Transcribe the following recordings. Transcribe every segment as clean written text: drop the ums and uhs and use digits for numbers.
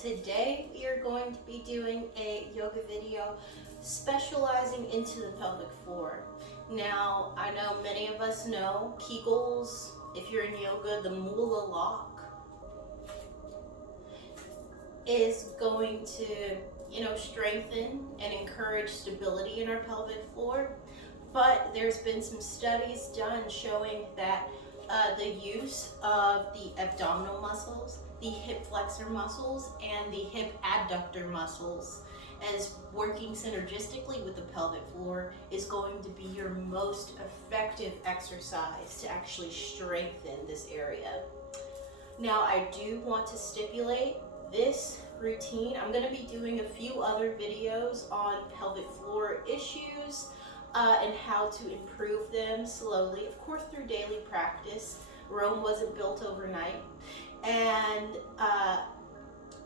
today we are going to be doing a yoga video specializing into the pelvic floor. Now, I know many of us know Kegels. If you're in yoga, the Mula lock is going to, strengthen and encourage stability in our pelvic floor. But there's been some studies done showing that the use of the abdominal muscles, the hip flexor muscles, and the hip adductor muscles as working synergistically with the pelvic floor is going to be your most effective exercise to actually strengthen this area. Now, I do want to stipulate this routine. I'm going to be doing a few other videos on pelvic floor issues and how to improve them slowly, of course through daily practice. Rome wasn't built overnight. And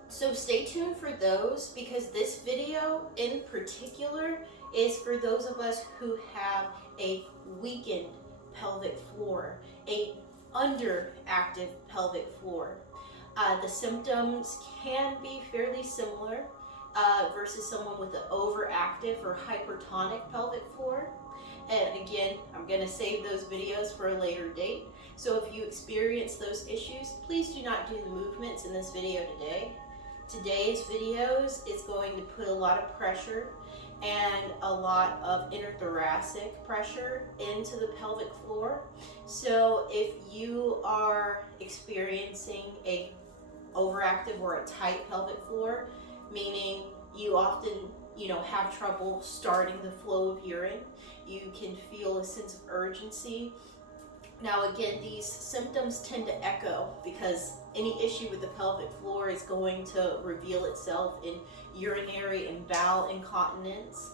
so stay tuned for those, because this video in particular is for those of us who have a weakened pelvic floor, a underactive pelvic floor. The symptoms can be fairly similar versus someone with an overactive or hypertonic pelvic floor. And again, I'm going to save those videos for a later date. So if you experience those issues, please do not do the movements in this video today. Today's videos is going to put a lot of pressure and a lot of interthoracic pressure into the pelvic floor. So if you are experiencing a overactive or a tight pelvic floor, meaning you often have trouble starting the flow of urine, you can feel a sense of urgency. Now again, these symptoms tend to echo because any issue with the pelvic floor is going to reveal itself in urinary and bowel incontinence,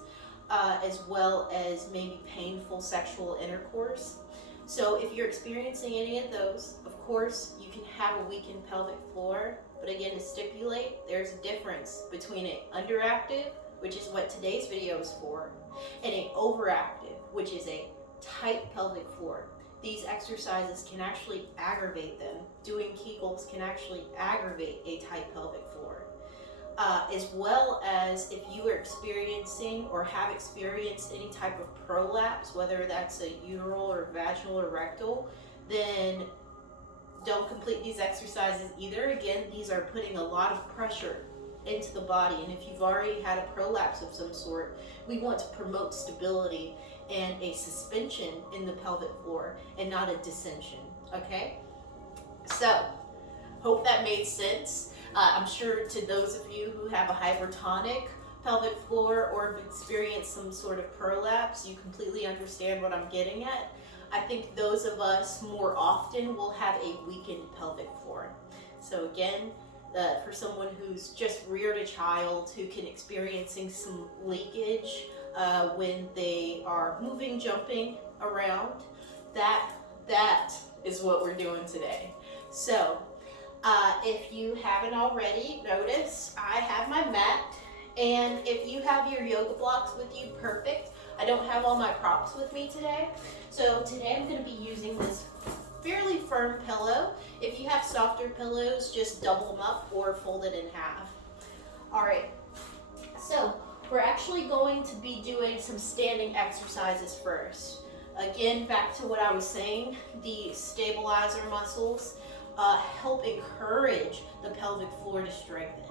as well as maybe painful sexual intercourse. So if you're experiencing any of those, of course, you can have a weakened pelvic floor. But again, to stipulate, there's a difference between an underactive, which is what today's video is for, and an overactive, which is a tight pelvic floor. These exercises can actually aggravate them. Doing Kegels can actually aggravate a tight pelvic floor. As well as if you are experiencing or have experienced any type of prolapse, whether that's a uteral or vaginal or rectal, then don't complete these exercises either. Again, these are putting a lot of pressure into the body. And if you've already had a prolapse of some sort, we want to promote stability and a suspension in the pelvic floor and not a dissension, okay? So, hope that made sense. I'm sure to those of you who have a hypertonic pelvic floor or have experienced some sort of prolapse, you completely understand what I'm getting at. I think those of us more often will have a weakened pelvic floor. So again, for someone who's just reared a child who can experiencing some leakage when they are moving, jumping around, that is what we're doing today. So if you haven't already noticed, I have my mat, and if you have your yoga blocks with you, perfect. I don't have all my props with me today. So today I'm going to be using this fairly firm pillow. If you have softer pillows, just double them up or fold it in half. All right, so we're actually going to be doing some standing exercises first. Again, back to what I was saying, the stabilizer muscles help encourage the pelvic floor to strengthen.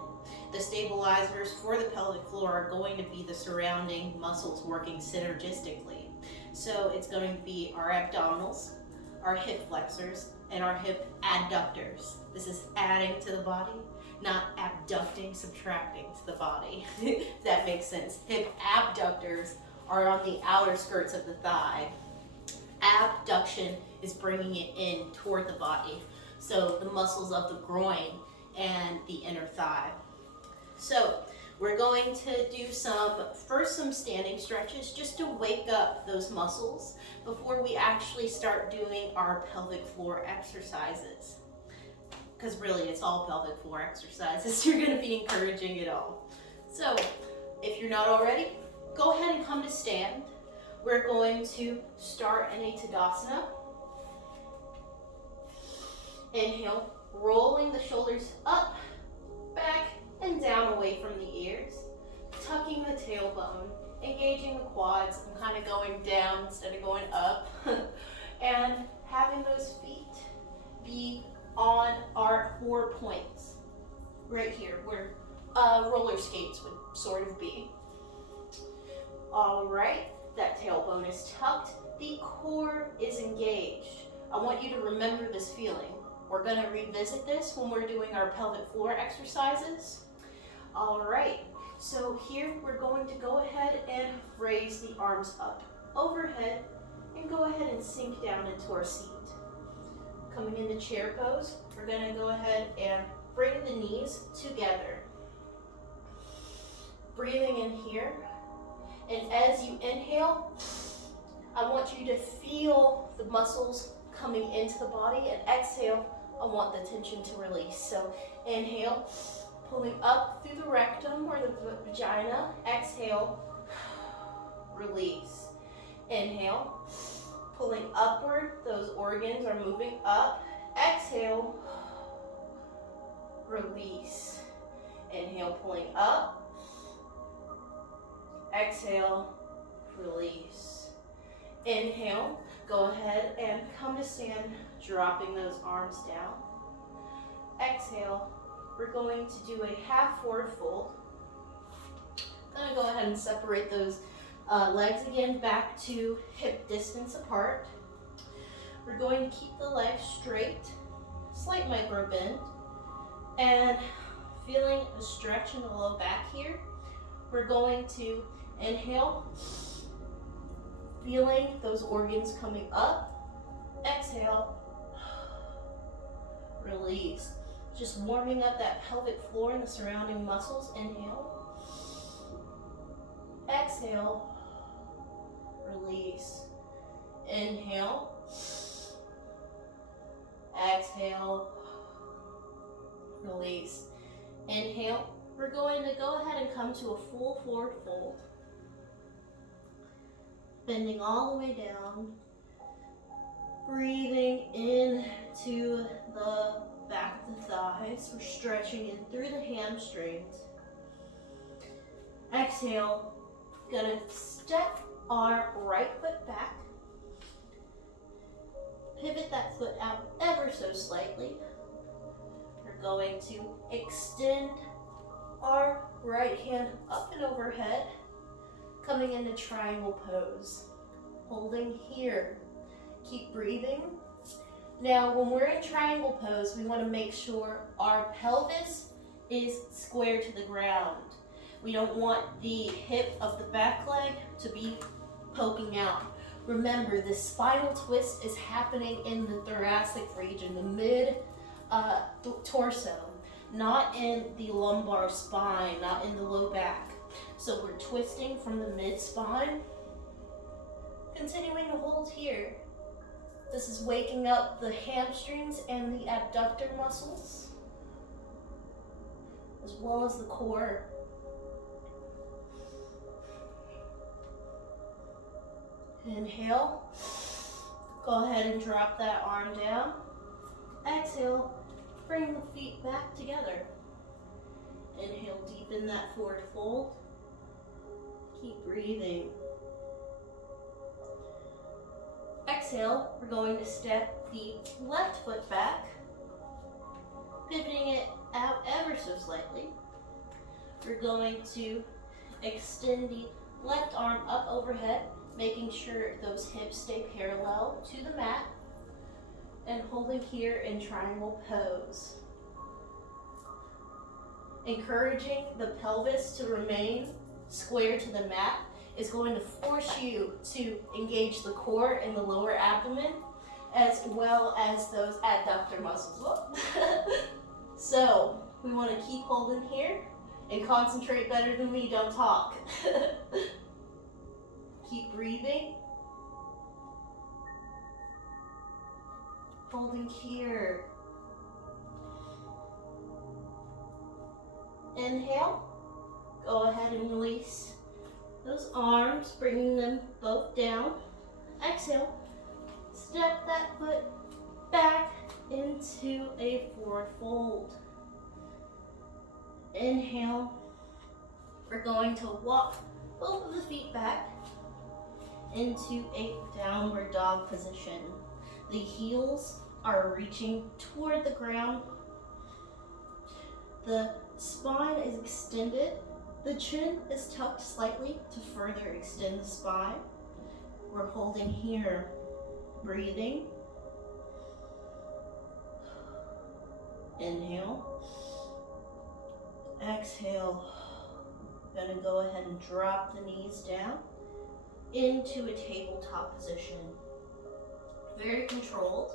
The stabilizers for the pelvic floor are going to be the surrounding muscles working synergistically. So it's going to be our abdominals, our hip flexors, and our hip adductors. This is adding to the body, not abducting, subtracting to the body, if that makes sense. Hip abductors are on the outer skirts of the thigh. Abduction is bringing it in toward the body. So the muscles of the groin and the inner thigh. So we're going to do some standing stretches just to wake up those muscles before we actually start doing our pelvic floor exercises. Because really it's all pelvic floor exercises. You're going to be encouraging it all. So if you're not already, go ahead and come to stand. We're going to start in a Tadasana. Inhale, rolling the shoulders up, back, and down away from the ears. Tucking the tailbone, engaging the quads. I'm kind of going down instead of going up. And having those feet be on our 4 points. Right here, where roller skates would sort of be. All right, that tailbone is tucked. The core is engaged. I want you to remember this feeling. We're going to revisit this when we're doing our pelvic floor exercises. All right, so here we're going to go ahead and raise the arms up overhead and go ahead and sink down into our seat. Coming into chair pose, we're going to go ahead and bring the knees together. Breathing in here, and as you inhale, I want you to feel the muscles coming into the body, and exhale, I want the tension to release. So inhale, pulling up through the rectum or the vagina. Exhale, release. Inhale, pulling upward, those organs are moving up. Exhale, release. Inhale, pulling up. Exhale, release. Inhale, go ahead and come to stand, dropping those arms down. Exhale, we're going to do a half forward fold. Gonna go ahead and separate those legs again back to hip distance apart. We're going to keep the legs straight, slight micro bend, and feeling a stretch in the low back here. We're going to inhale, feeling those organs coming up. Exhale, release. Just warming up that pelvic floor and the surrounding muscles. Inhale, exhale, release. Inhale, exhale, release. Inhale, we're going to go ahead and come to a full forward fold. Bending all the way down. Breathing into the back of the thighs. We're stretching in through the hamstrings. Exhale, gonna step our right foot back. Pivot that foot out ever so slightly. We're going to extend our right hand up and overhead, coming into triangle pose. Holding here. Keep breathing. Now, when we're in triangle pose, we want to make sure our pelvis is square to the ground. We don't want the hip of the back leg to be poking out. Remember, the spinal twist is happening in the thoracic region, the mid torso, not in the lumbar spine, not in the low back. So we're twisting from the mid spine, continuing to hold here. This is waking up the hamstrings and the adductor muscles, as well as the core. Inhale, go ahead and drop that arm down. Exhale, bring the feet back together. Inhale, deepen that forward fold. Keep breathing. Exhale, we're going to step the left foot back, pivoting it out ever so slightly. We're going to extend the left arm up overhead, making sure those hips stay parallel to the mat, and holding here in triangle pose. Encouraging the pelvis to remain square to the mat is going to force you to engage the core and the lower abdomen, as well as those adductor muscles. So we want to keep holding here and concentrate better than me, don't talk. Keep breathing. Holding here. Inhale. Go ahead and release those arms, bringing them both down. Exhale. Step that foot back into a forward fold. Inhale. We're going to walk both of the feet back into a downward dog position. The heels are reaching toward the ground. The spine is extended. The chin is tucked slightly to further extend the spine. We're holding here, breathing. Inhale. Exhale. Gonna go ahead and drop the knees down into a tabletop position. Very controlled.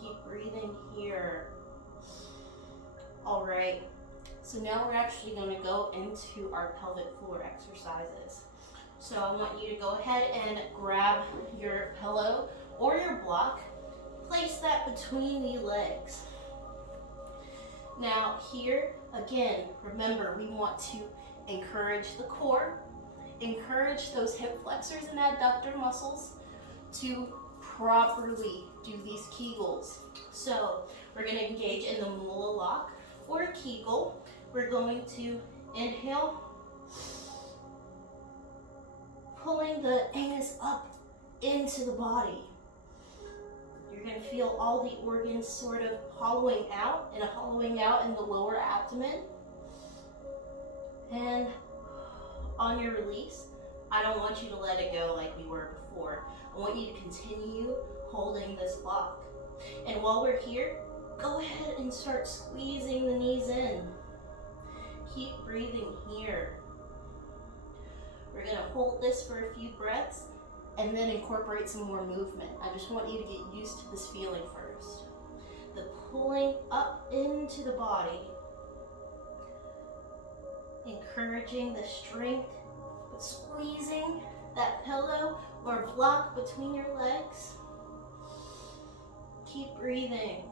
Keep breathing here. All right, so now we're actually going to go into our pelvic floor exercises. So I want you to go ahead and grab your pillow or your block, place that between the legs. Now here, again, remember we want to encourage the core, encourage those hip flexors and adductor muscles to properly do these Kegels. So we're going to engage in the mula lock or Kegel. We're going to inhale, pulling the anus up into the body. You're going to feel all the organs sort of hollowing out and hollowing out in the lower abdomen. And on your release, I don't want you to let it go like we were before. I want you to continue holding this block. And while we're here, go ahead and start squeezing the knees in. Keep breathing here. We're going to hold this for a few breaths and then incorporate some more movement. I just want you to get used to this feeling first. The pulling up into the body, encouraging the strength, but squeezing that pillow or block between your legs. Keep breathing.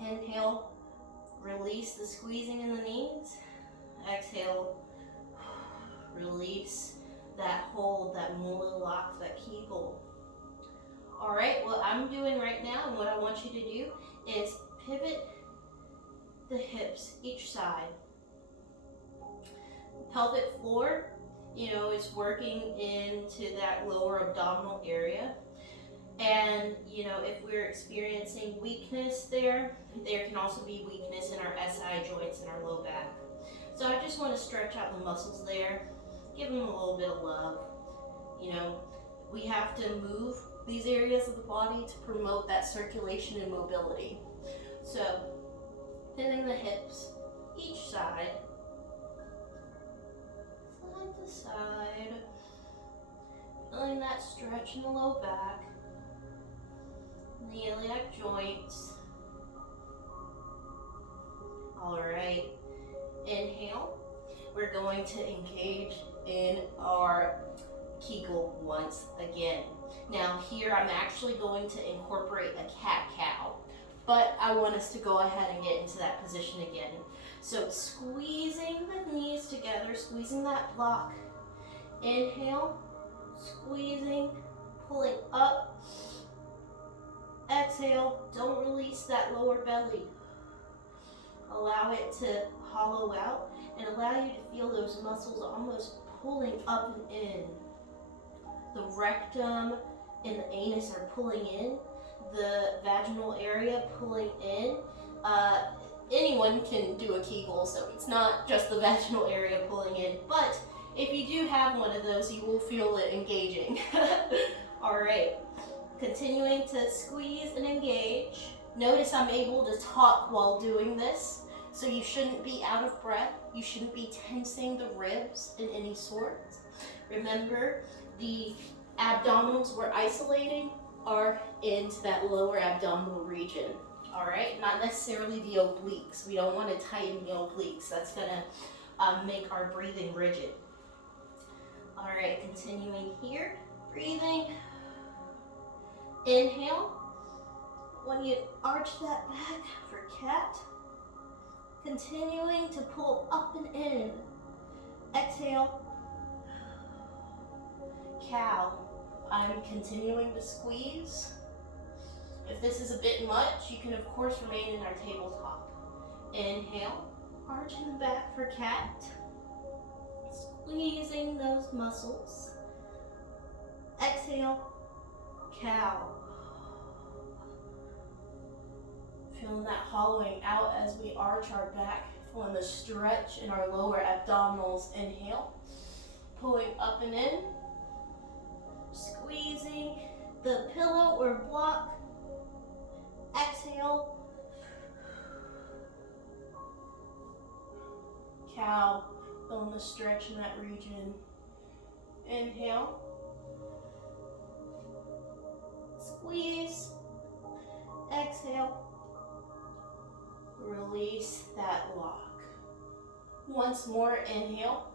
Inhale, release the squeezing in the knees. Exhale, release that hold, that mula lock, that Kegel. All right, what I'm doing right now and what I want you to do is pivot the hips each side. The pelvic floor, is working into that lower abdominal area. And, if we're experiencing weakness there can also be weakness in our SI joints and our low back. So I just want to stretch out the muscles there, give them a little bit of love. We have to move these areas of the body to promote that circulation and mobility. So, bending the hips each side, side to side, feeling that stretch in the low back, the iliac joints. All right, inhale. We're going to engage in our Kegel once again. Now here I'm actually going to incorporate a cat-cow, but I want us to go ahead and get into that position again. So squeezing the knees together, squeezing that block. Inhale, squeezing, pulling up. Exhale, don't release that lower belly. Allow it to hollow out and allow you to feel those muscles almost pulling up and in. The rectum and the anus are pulling in, the vaginal area pulling in. Anyone can do a Kegel, so it's not just the vaginal area pulling in, but if you do have one of those, you will feel it engaging. All right, continuing to squeeze and engage. Notice I'm able to talk while doing this, so you shouldn't be out of breath. You shouldn't be tensing the ribs in any sort. Remember, the abdominals we're isolating are into that lower abdominal region. All right, not necessarily the obliques. We don't want to tighten the obliques. That's gonna make our breathing rigid. All right, continuing here, breathing. Inhale. When you arch that back for cat, continuing to pull up and in. Exhale. Cow. I'm continuing to squeeze. If this is a bit much, you can of course remain in our tabletop. Inhale, arch in the back for cat. Squeezing those muscles. Exhale, cow. Feeling that hollowing out as we arch our back. Feeling the stretch in our lower abdominals. Inhale, pulling up and in. Squeezing the pillow or block. Exhale. Cow. Feeling the stretch in that region. Inhale. Squeeze. Exhale. Release that lock. Once more, inhale.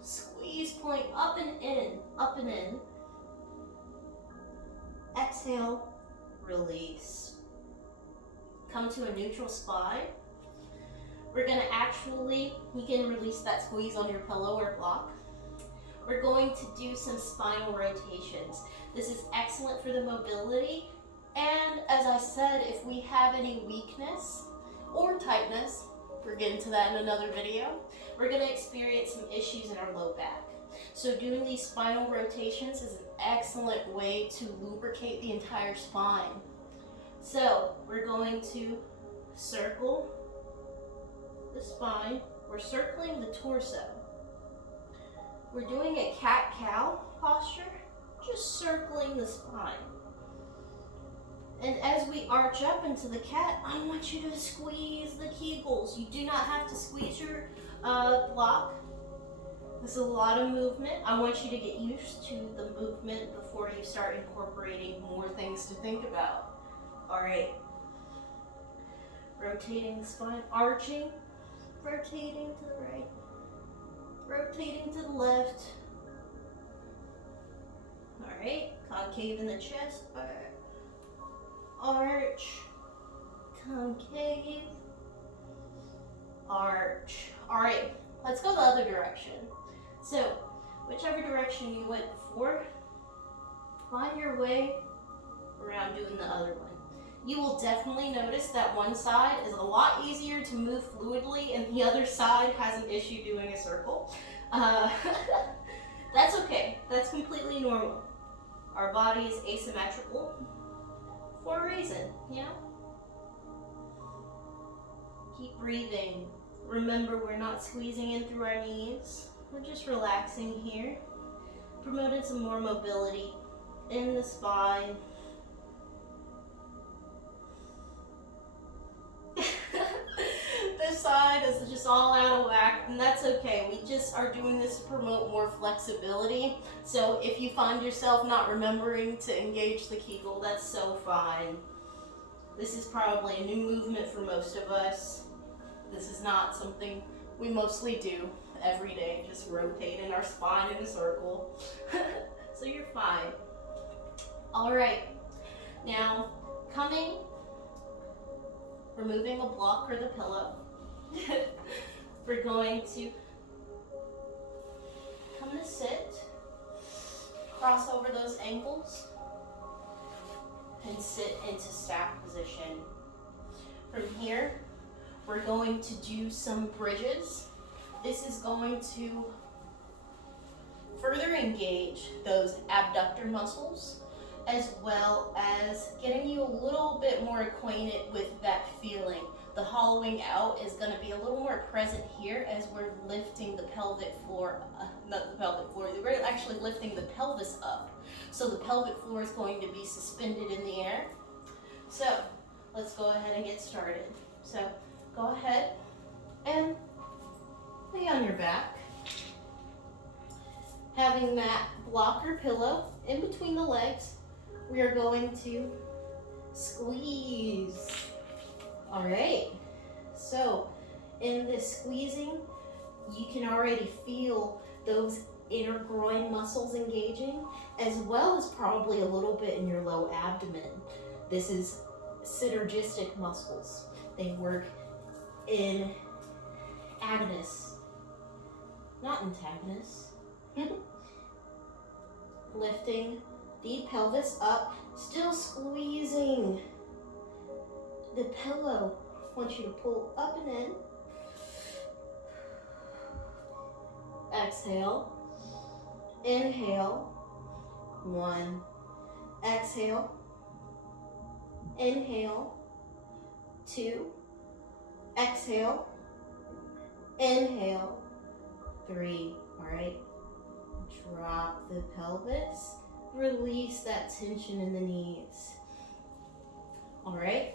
Squeeze, pulling up and in, up and in. Exhale, release. Come to a neutral spine. We're gonna you can release that squeeze on your pillow or block. We're going to do some spinal rotations. This is excellent for the mobility. And as I said, if we have any weakness or tightness, we'll get into that in another video, we're gonna experience some issues in our low back. So doing these spinal rotations is an excellent way to lubricate the entire spine. So we're going to circle the spine. We're circling the torso. We're doing a cat-cow posture, just circling the spine. And as we arch up into the cat, I want you to squeeze the Kegels. You do not have to squeeze your block. This is a lot of movement. I want you to get used to the movement before you start incorporating more things to think about. All right. Rotating the spine, arching, rotating to the right, rotating to the left. All right, concave in the chest, arch, concave, arch. All right, let's go the other direction. So, whichever direction you went before, find your way around doing the other one. You will definitely notice that one side is a lot easier to move fluidly and the other side has an issue doing a circle. That's okay, that's completely normal. Our body is asymmetrical for a reason, you know? Keep breathing. Remember, we're not squeezing in through our knees. We're just relaxing here. Promoting some more mobility in the spine. This side is just all out of whack, and that's okay. We just are doing this to promote more flexibility. So if you find yourself not remembering to engage the Kegel, that's so fine. This is probably a new movement for most of us. This is not something we mostly do every day, just rotating our spine in a circle. So you're fine. All right, now removing a block or the pillow. We're going to come to sit, cross over those ankles, and sit into staff position. From here, we're going to do some bridges. This is going to further engage those abductor muscles, as well as getting you a little bit more acquainted with that feeling. The hollowing out is going to be a little more present here as we're lifting the pelvic floor, not the pelvic floor, we're actually lifting the pelvis up. So the pelvic floor is going to be suspended in the air. So let's go ahead and get started. So go ahead and lay on your back. Having that blocker pillow in between the legs, we are going to squeeze. All right, so in this squeezing, you can already feel those inner groin muscles engaging, as well as probably a little bit in your low abdomen. This is synergistic muscles. They work in agonist not antagonists. Lifting the pelvis up, still squeezing the pillow. I want you to pull up and in. Exhale. Inhale. 1. Exhale. Inhale. 2. Exhale. Inhale. 3. All right. Drop the pelvis. Release that tension in the knees. All right.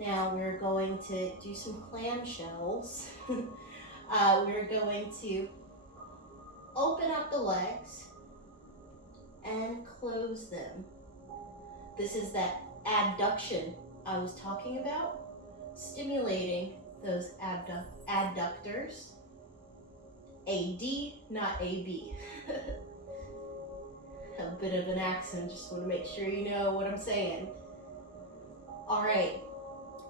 Now we're going to do some clamshells. We're going to open up the legs and close them. This is that adduction I was talking about, stimulating those adductors. AD, not AB. A bit of an accent, just want to make sure you know what I'm saying. All right,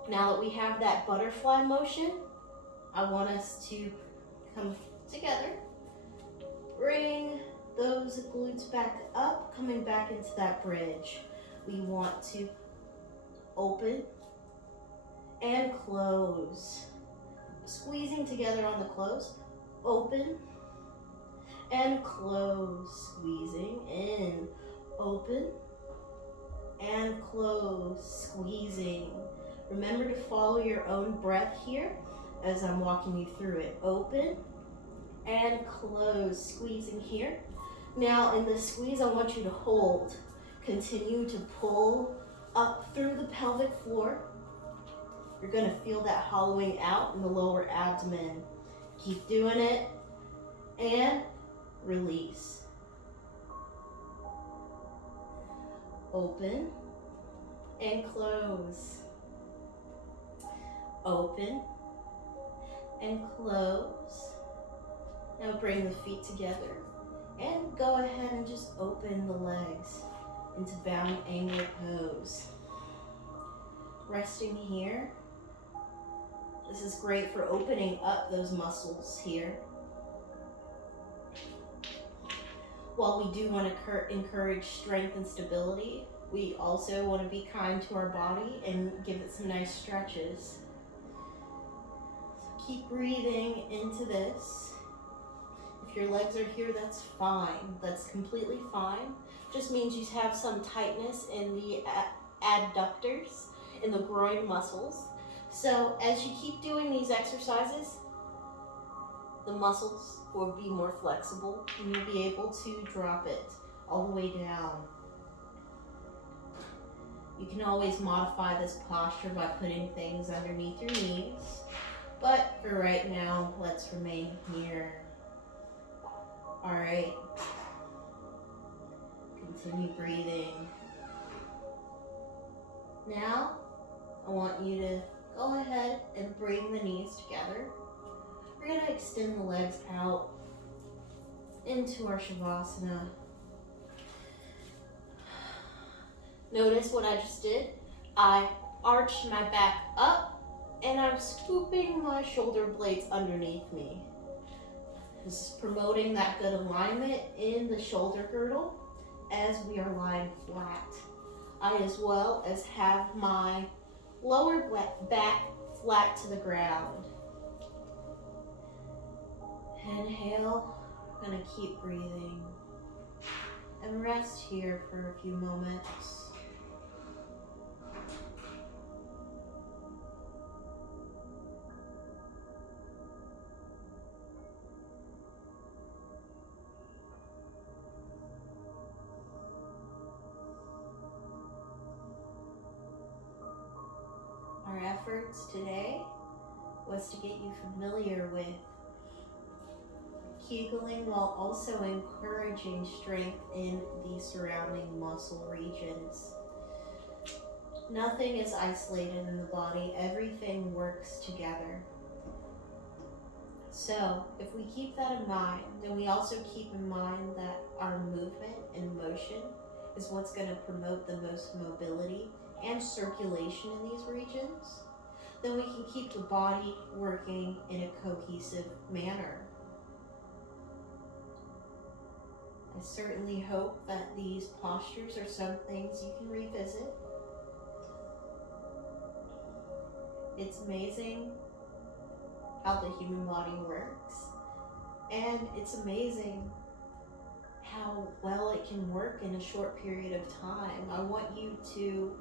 now that we have that butterfly motion, I want us to come together, bring those glutes back up, coming back into that bridge. We want to open and close. Squeezing together on the close. Open and close. Squeezing in. Open and close. Squeezing. Remember to follow your own breath here as I'm walking you through it. Open and close. Squeezing here. Now in the squeeze, I want you to hold. Continue to pull up through the pelvic floor. You're going to feel that hollowing out in the lower abdomen. Keep doing it and release. Open and close. Open and close. Now bring the feet together and go ahead and just open the legs into bound angle pose. Resting here. This is great for opening up those muscles here. While we do want to encourage strength and stability, we also want to be kind to our body and give it some nice stretches. So keep breathing into this. If your legs are here, that's fine. That's completely fine. Just means you have some tightness in the adductors, in the groin muscles. So as you keep doing these exercises, the muscles will be more flexible and you'll be able to drop it all the way down. You can always modify this posture by putting things underneath your knees, but for right now, let's remain here. All right. Continue breathing. Now, I want you to go ahead and bring the knees together. We're going to extend the legs out into our Shavasana. Notice what I just did. I arched my back up and I'm scooping my shoulder blades underneath me. This is promoting that good alignment in the shoulder girdle as we are lying flat. I as well as have my lower back flat to the ground. Inhale, I'm gonna keep breathing and rest here for a few moments. Our efforts today was to get you familiar with Kegeling while also encouraging strength in the surrounding muscle regions. Nothing is isolated in the body, everything works together. So if we keep that in mind, then we also keep in mind that our movement and motion is what's going to promote the most mobility and circulation in these regions. then we can keep the body working in a cohesive manner. I certainly hope that these postures are some things you can revisit. It's amazing how the human body works, and it's amazing how well it can work in a short period of time. I want you to,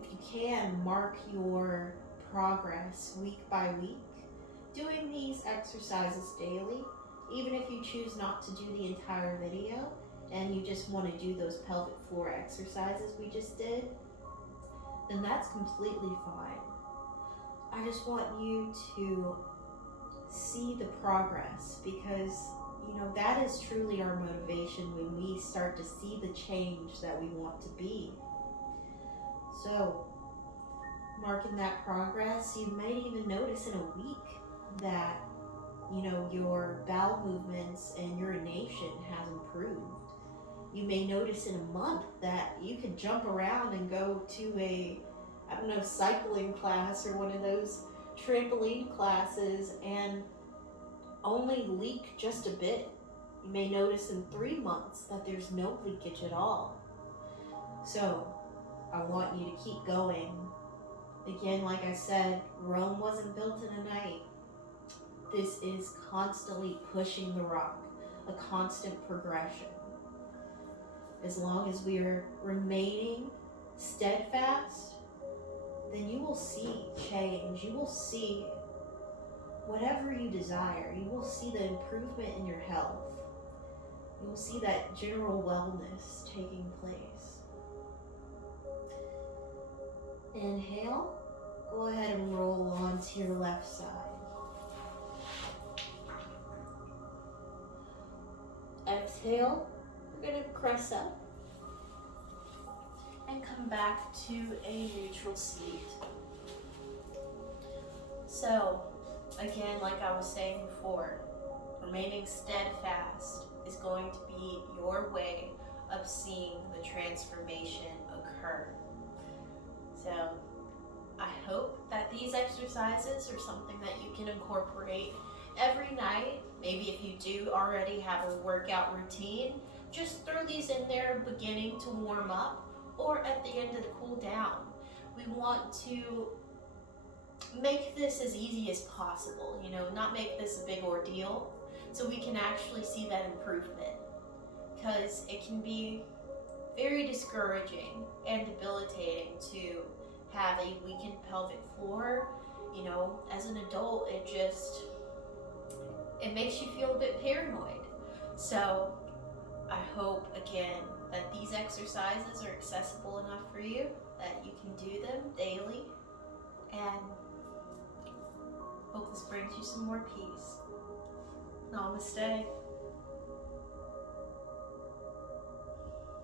if you can, mark your progress week by week, doing these exercises daily. Even if you choose not to do the entire video and you just want to do those pelvic floor exercises we just did, then that's completely fine. I just want you to see the progress, because that is truly our motivation when we start to see the change that we want to be. So, marking that progress, you might even notice in a week that your bowel movements and urination has improved. You may notice in a month that you can jump around and go to a, cycling class or one of those trampoline classes and only leak just a bit. You may notice in 3 months that there's no leakage at all. So I want you to keep going. Again, like I said, Rome wasn't built in a night. This is constantly pushing the rock, a constant progression. As long as we are remaining steadfast, then you will see change. You will see whatever you desire. You will see the improvement in your health. You will see that general wellness taking place. Inhale. Go ahead and roll onto your left side. Exhale. We're going to press up and come back to a neutral seat. So, again, like I was saying before, remaining steadfast is going to be your way of seeing the transformation occur. So, I hope that these exercises are something that you can incorporate every night. Maybe if you do already have a workout routine, just throw these in there beginning to warm up or at the end of the cool down. We want to make this as easy as possible, not make this a big ordeal, so we can actually see that improvement, because it can be very discouraging and debilitating to have a weakened pelvic floor. As an adult, it makes you feel a bit paranoid. So I hope, again, that these exercises are accessible enough for you that you can do them daily, and hope this brings you some more peace. Namaste.